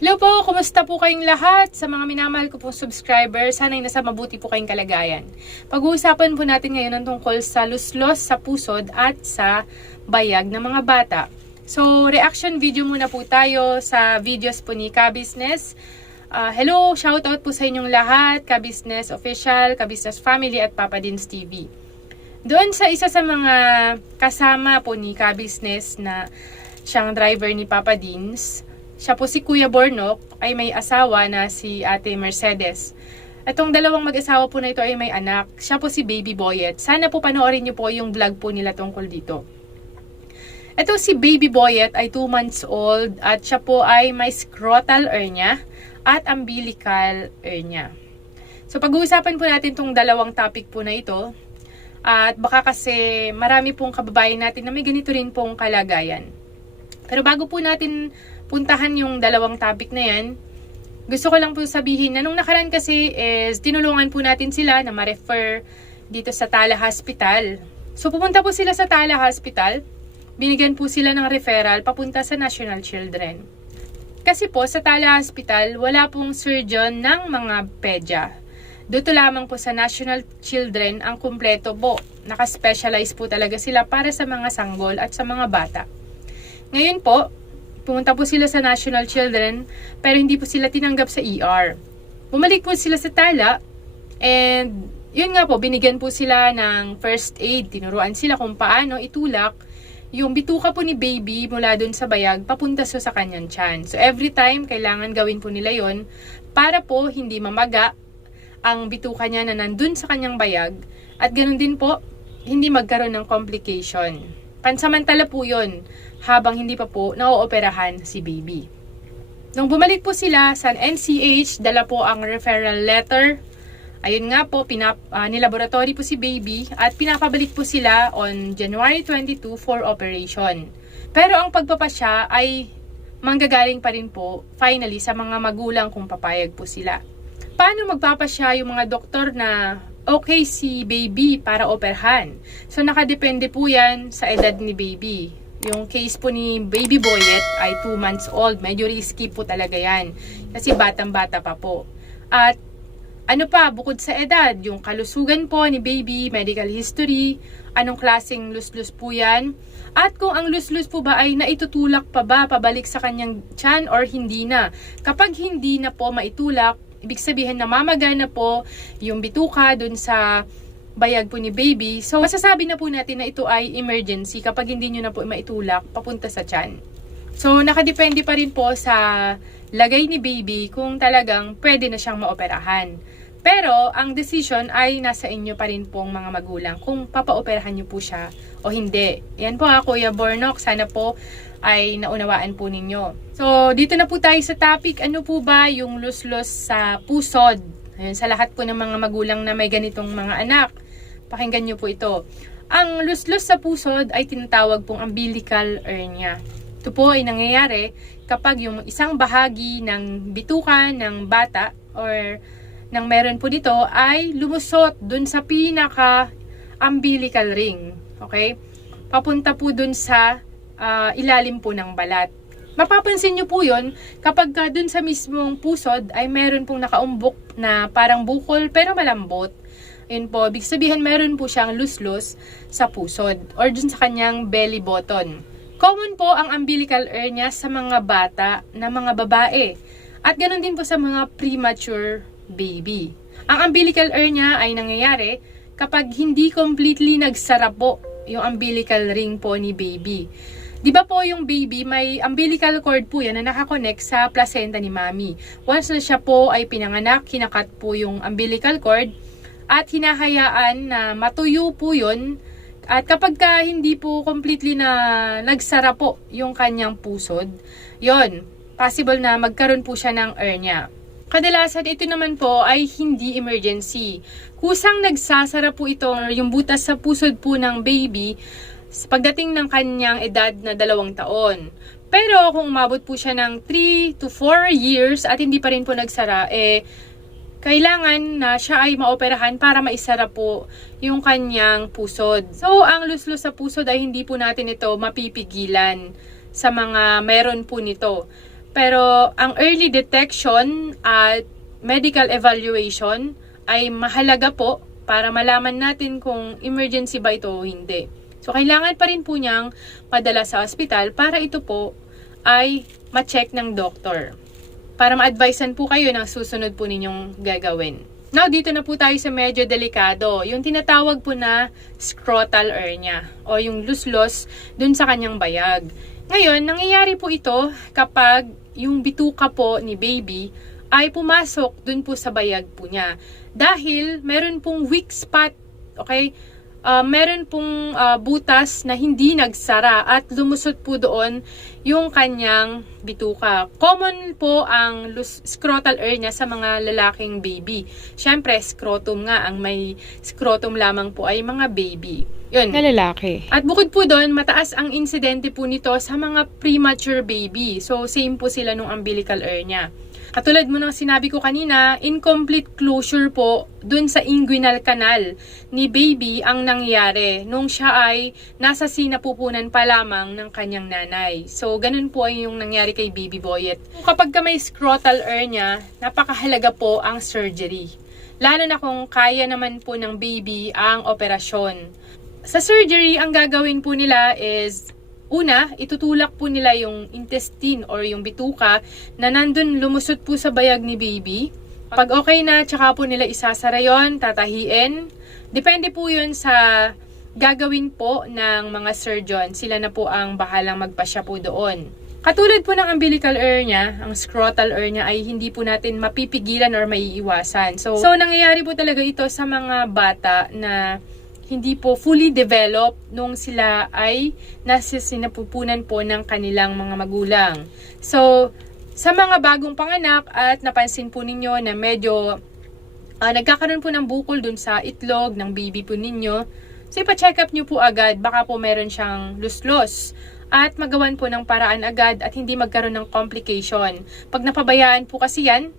Hello po, kumusta po kayong lahat? Sa mga minamahal ko pong subscribers, sana'y nasa mabuti po kayong kalagayan. Pag-uusapan po natin ngayon ang tungkol sa luslos sa pusod at sa bayag ng mga bata. So, reaction video muna po tayo sa videos po ni Ka-Business. Hello, shoutout po sa inyong lahat, Ka-Business Official, Ka-Business Family at Papa Dins TV. Doon sa isa sa mga kasama po ni Ka-Business na siyang driver ni Papa Dins, siya po si Kuya Bornok ay may asawa na si Ate Mercedes. Itong dalawang mag-asawa po na ito ay may anak. Siya po si Baby Boyet. Sana po panoorin niyo po yung vlog po nila tungkol dito. Ito si Baby Boyet ay 2 months old at siya po ay may scrotal hernia at umbilical hernia. So pag-uusapan po natin itong dalawang topic po na ito. At baka kasi marami pong kababayan natin na may ganito rin pong kalagayan. Pero bago po natin puntahan yung dalawang topic na yan, gusto ko lang po sabihin na nung nakaraan kasi is tinulungan po natin sila na ma-refer dito sa Tala Hospital. So pupunta po sila sa Tala Hospital, binigyan po sila ng referral papunta sa National Children. Kasi po sa Tala Hospital, wala pong surgeon ng mga pedya. Dito lamang po sa National Children ang kumpleto po. Naka-specialize po talaga sila para sa mga sanggol at sa mga bata. Ngayon po, pumunta po sila sa National Children pero hindi po sila tinanggap sa ER. Bumalik po sila sa Tala and yun nga po, binigyan po sila ng first aid. Tinuruan sila kung paano itulak yung bituka po ni baby mula dun sa bayag papunta sa kanyang tiyan. So every time, kailangan gawin po nila yon para po hindi mamaga ang bituka niya na nandun sa kanyang bayag at ganun din po, hindi magkaroon ng complication. Pansamantala po yun habang hindi pa po nauoperahan si baby. Nung bumalik po sila sa NCH, dala po ang referral letter. Ayun nga po, nilaboratory po si baby at pinapabalik po sila on January 22 for operation. Pero ang pagpapasya ay manggagaling pa rin po finally sa mga magulang kung papayag po sila. Paano magpapasya yung mga doktor na okay si baby para operahan? So nakadepende po yan sa edad ni baby. Yung case po ni Baby Boyet ay 2 months old. Medyo risky po talaga yan. Kasi batang-bata pa po. At ano pa, bukod sa edad, yung kalusugan po ni baby, medical history, anong klaseng luslus po yan. At kung ang luslus po ba ay naitutulak pa ba pabalik sa kanyang tiyan or hindi na. Kapag hindi na po maitulak, ibig sabihin na mamaga na po yung bituka dun sa bayag po ni baby. So, masasabi na po natin na ito ay emergency kapag hindi nyo na po maitulak papunta sa tiyan. So, nakadepende pa rin po sa lagay ni baby kung talagang pwede na siyang maoperahan. Pero, ang decision ay nasa inyo pa rin pong mga magulang kung papaoperahan nyo po siya o hindi. Yan po Kuya Bornok. Sana po ay naunawaan po ninyo. So, dito na po tayo sa topic. Ano po ba yung luslos sa pusod? Ayun, sa lahat po ng mga magulang na may ganitong mga anak, pakinggan nyo po ito. Ang luslos sa pusod ay tinatawag pong umbilical hernia. Ito po ay nangyayari kapag yung isang bahagi ng bituka ng bata or ng meron po dito ay lumusot dun sa pinaka umbilical ring. Okay? Papunta po dun sa ilalim po ng balat. Mapapansin nyo po yun kapag dun sa mismong pusod ay meron pong nakaumbok na parang bukol pero malambot. Yun po, ibig sabihin meron po siyang luslos sa pusod or dun sa kanyang belly button. Common po ang umbilical hernia sa mga bata na mga babae at ganoon din po sa mga premature baby. Ang umbilical hernia ay nangyayari kapag hindi completely nagsara po yung umbilical ring po ni baby. Di ba po yung baby, may umbilical cord po yan na nakakonect sa placenta ni mommy. Once na siya po ay pinanganak, kinakat po yung umbilical cord at hinahayaan na matuyo po yun. At kapag hindi po completely na nagsara po yung kanyang pusod, yon possible na magkaroon po siya ng hernia. Kadalasan ito naman po ay hindi emergency. Kusang nagsasara po ito yung butas sa pusod po ng baby pagdating ng kanyang edad na 2 taon. Pero kung umabot po siya ng 3 to 4 years at hindi pa rin po nagsara, kailangan na siya ay maoperahan para maisara po yung kanyang pusod. So, ang luslos sa pusod ay hindi po natin ito mapipigilan sa mga meron po nito. Pero ang early detection at medical evaluation ay mahalaga po para malaman natin kung emergency ba ito o hindi. So, kailangan pa rin po niyang madala sa ospital para ito po ay ma-check ng doktor. Para ma-advisean po kayo ng susunod po ninyong gagawin. Now, dito na po tayo sa medyo delikado. Yung tinatawag po na scrotal hernia o yung luslos dun sa kanyang bayag. Ngayon, nangyayari po ito kapag yung bituka po ni baby ay pumasok dun po sa bayag po niya. Dahil meron pong weak spot, okay? Meron pong butas na hindi nagsara at lumusot po doon yung kanyang bituka. Common po ang scrotal hernia sa mga lalaking baby. Siyempre, scrotum nga. Ang may scrotum lamang po ay mga baby. Yun. Na lalaki. At bukod po doon, mataas ang insidente po nito sa mga premature baby. So, same po sila nung umbilical hernia. Katulad mo ng sinabi ko kanina, incomplete closure po dun sa inguinal canal ni baby ang nangyari nung siya ay nasa sinapupunan pa lamang ng kanyang nanay. So, ganun po ay yung nangyari kay baby Boyet. Kapag may scrotal hernia, napakahalaga po ang surgery. Lalo na kung kaya naman po ng baby ang operasyon. Sa surgery, ang gagawin po nila is una, itutulak po nila yung intestine or yung bituka na nandun lumusot po sa bayag ni baby. Pag okay na, tsaka po nila isasara yun, tatahiin. Depende po yun sa gagawin po ng mga surgeon. Sila na po ang bahalang magpasya po doon. Katulad po ng umbilical hernia, ang scrotal hernia ay hindi po natin mapipigilan or maiiwasan. So nangyayari po talaga ito sa mga bata na hindi po fully developed nung sila ay nasa sinapupunan po ng kanilang mga magulang. So, sa mga bagong panganak at napansin po ninyo na medyo nagkakaroon po ng bukol dun sa itlog ng baby po ninyo, so ipa-check up nyo po agad, baka po meron siyang luslos. At magawan po ng paraan agad at hindi magkaroon ng complication. Pag napabayaan po kasi yan,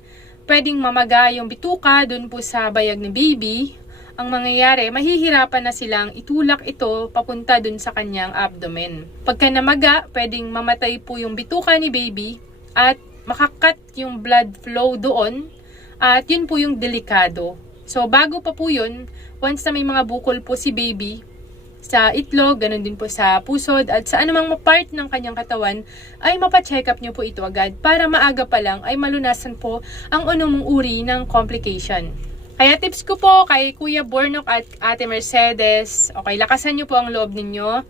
pwedeng mamaga yung bituka dun po sa bayag ng baby. Ang mangyayari, mahihirapan na silang itulak ito papunta dun sa kanyang abdomen. Pagka namaga, pwedeng mamatay po yung bituka ni baby at makakat yung blood flow doon at yun po yung delikado. So, bago pa po yun, once na may mga bukol po si baby sa itlog, ganun din po sa pusod at sa anumang part ng kanyang katawan, ay mapacheck up nyo po ito agad para maaga pa lang ay malunasan po ang anumang uri ng complication. Kaya tips ko po kay Kuya Bornok at Ate Mercedes, okay, lakasan nyo po ang loob ninyo.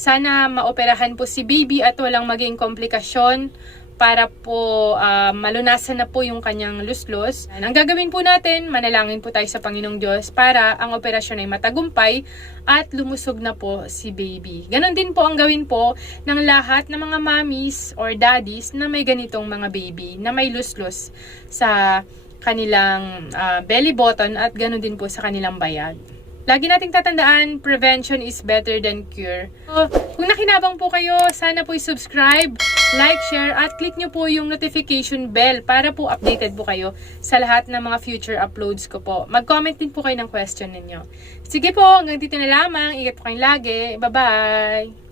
Sana maoperahan po si baby at walang maging komplikasyon para po malunasan na po yung kanyang luslos. Ang gagawin po natin, manalangin po tayo sa Panginoong Diyos para ang operasyon ay matagumpay at lumusog na po si baby. Ganon din po ang gawin po ng lahat ng mga mommies or daddies na may ganitong mga baby na may luslos sa kanilang belly button at ganoon din po sa kanilang bayag. Lagi nating tatandaan, prevention is better than cure. So, kung nakinabang po kayo, sana po i-subscribe, like, share, at click nyo po yung notification bell para po updated po kayo sa lahat ng mga future uploads ko po. Mag-comment din po kayo ng question ninyo. Sige po, hanggang dito na lamang. Ingat po kayong lagi. Bye-bye!